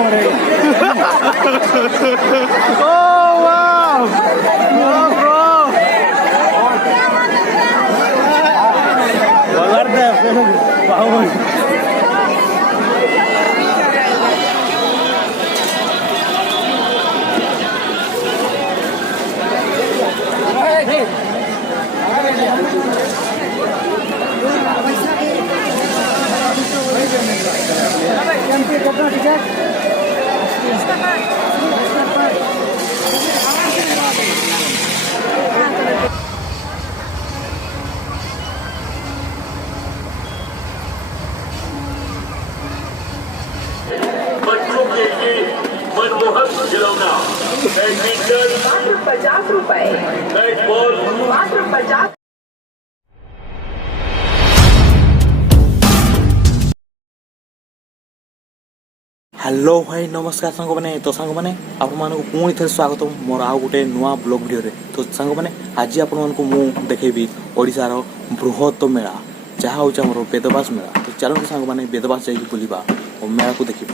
Oh wow! Oh bro! Wow! बच्चों के लिए मनमोहक खिलौना बैडमिंटन मात्र 50 रुपए, बैट बॉल मात्र 50। हेलो भाई नमस्कार सांग मैंने तो सांग मैंने आपण मानक पुणी थे स्वागत मोर आउ गोटे नुआ ब्लॉग वीडियो रे तो सांग मैंने आज आपण मानक मु देखेबी ओडिशार बृहत मेला जहाँ हूँ आम बेदबास मेला तो चलते सांग मैंने बेदबास जाइए बुलवा और मेला को देखिए।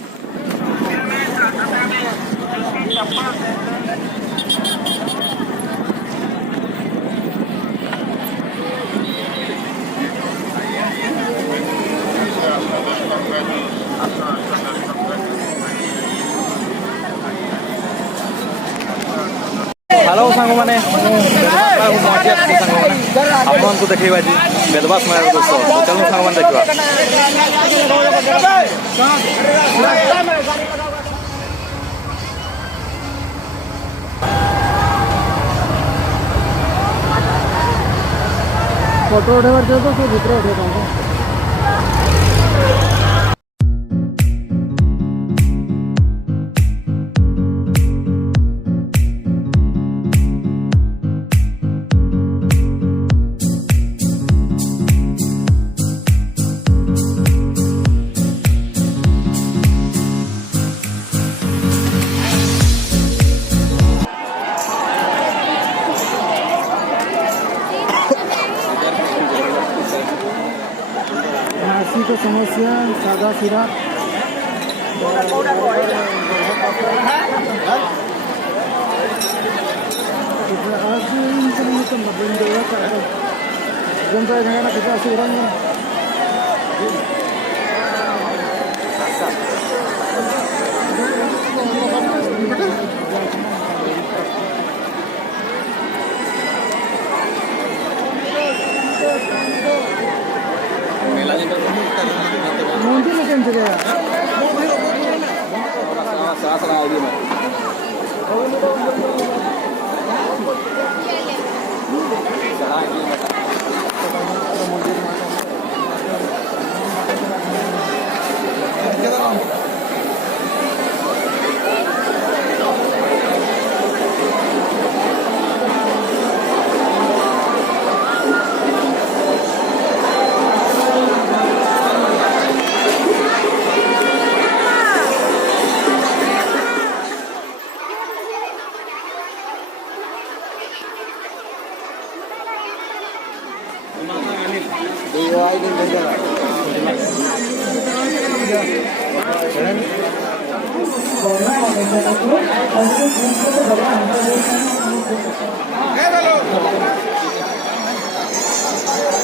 हेलो सांग मैंने आपको देखा बेदबास मेला दोस्त तो चलो सांग मैंने देखा फोटो उठे तो भितर उठे को समस्या सादा सिरा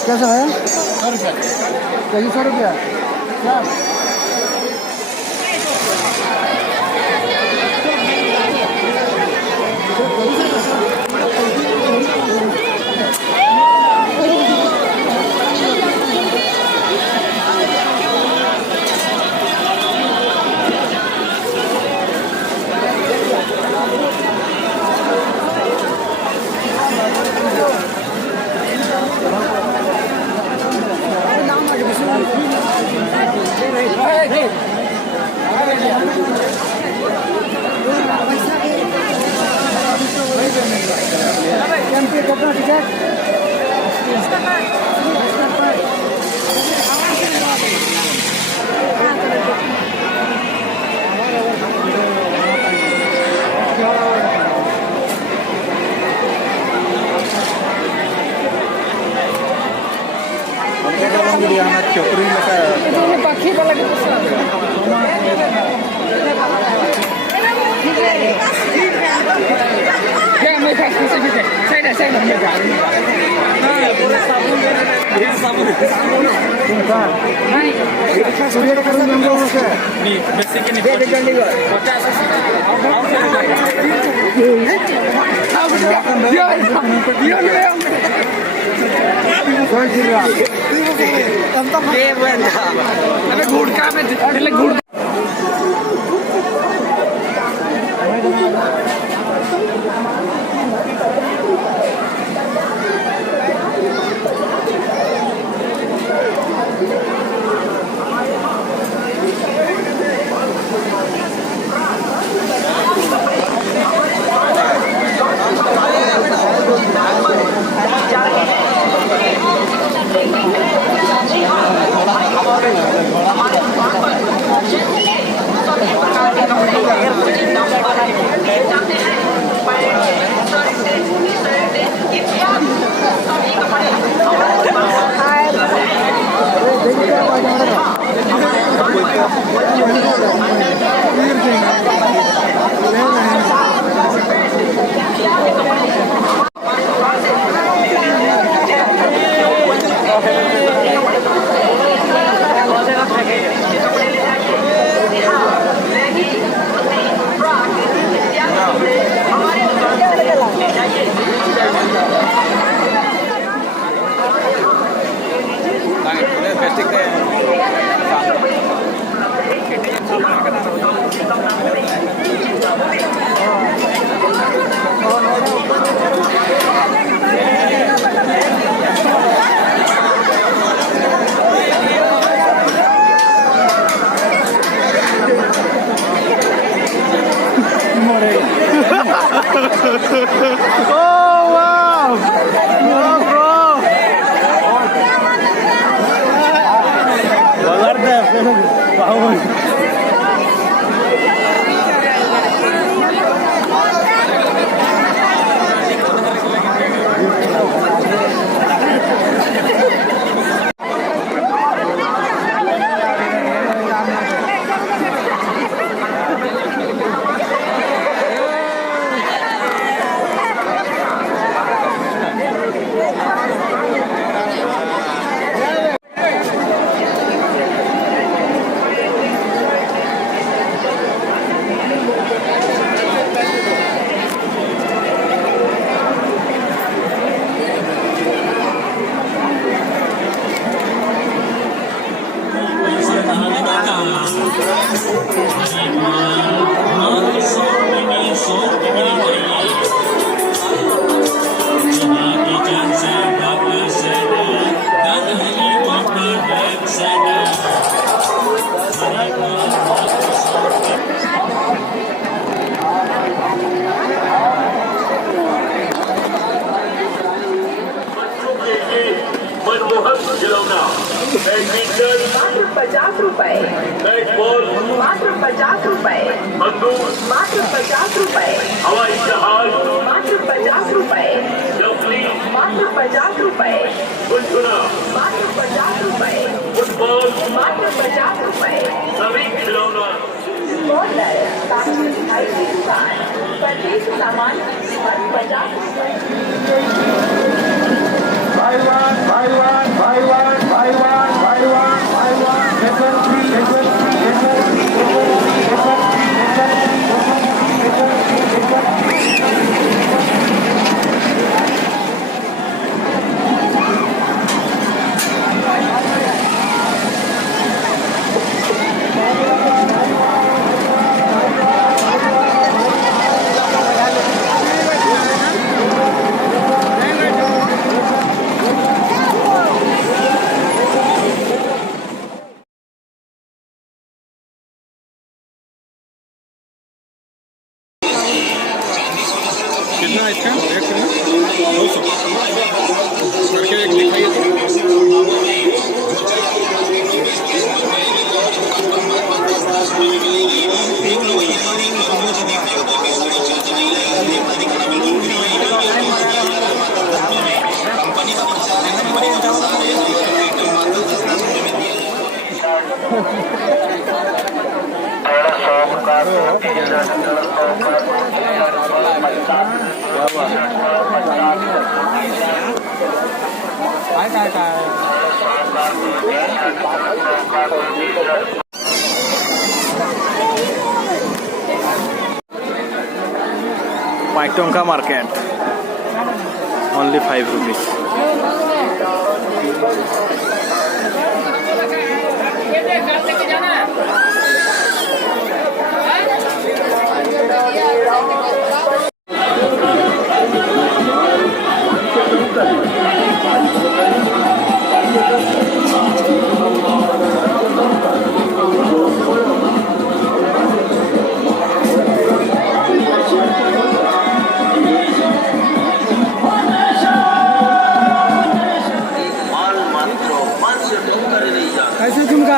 कैसा है 100 रुपया क्या चोकरी पाखी वाला बच्चों के लिए मनमोहक खिलौना बैडमिंटन मात्र 50 रुपए, बैट बॉल मात्र 50 रुपए, बंदूक मात्र 50 रुपए, हवाई जहाज मात्र 50 रुपए, जंगली मात्र 50 रुपए, गुनगुना मात्र 50 रुपए, फुटबॉल मात्र 50 रुपए। सभी खिलौना बॉर्डर काफी दिखाई की दुकान, प्रत्येक सामान की कीमत 50 रुपए। कितना है इसका एक कितना 200 करके एक दिखाइए थोड़ा काय काय Paitonka market, only 5 rupees. कैसे झुमका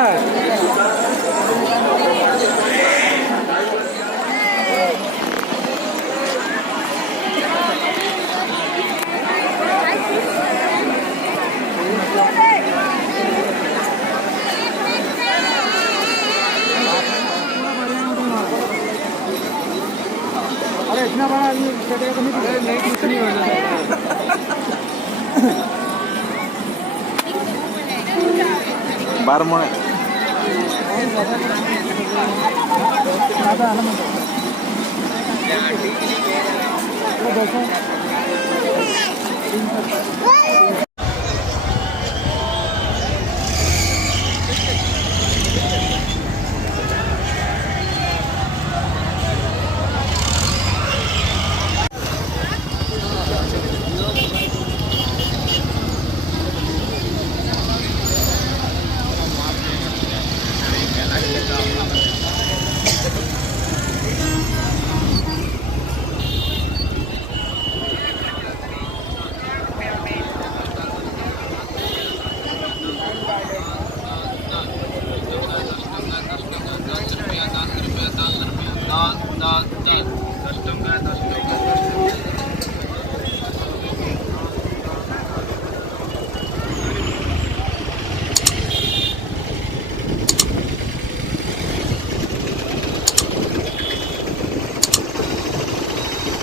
अरे इतना बड़ा आदमी नहीं कुछ नहीं होना बारमणे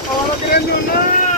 Ahora queriendo nada.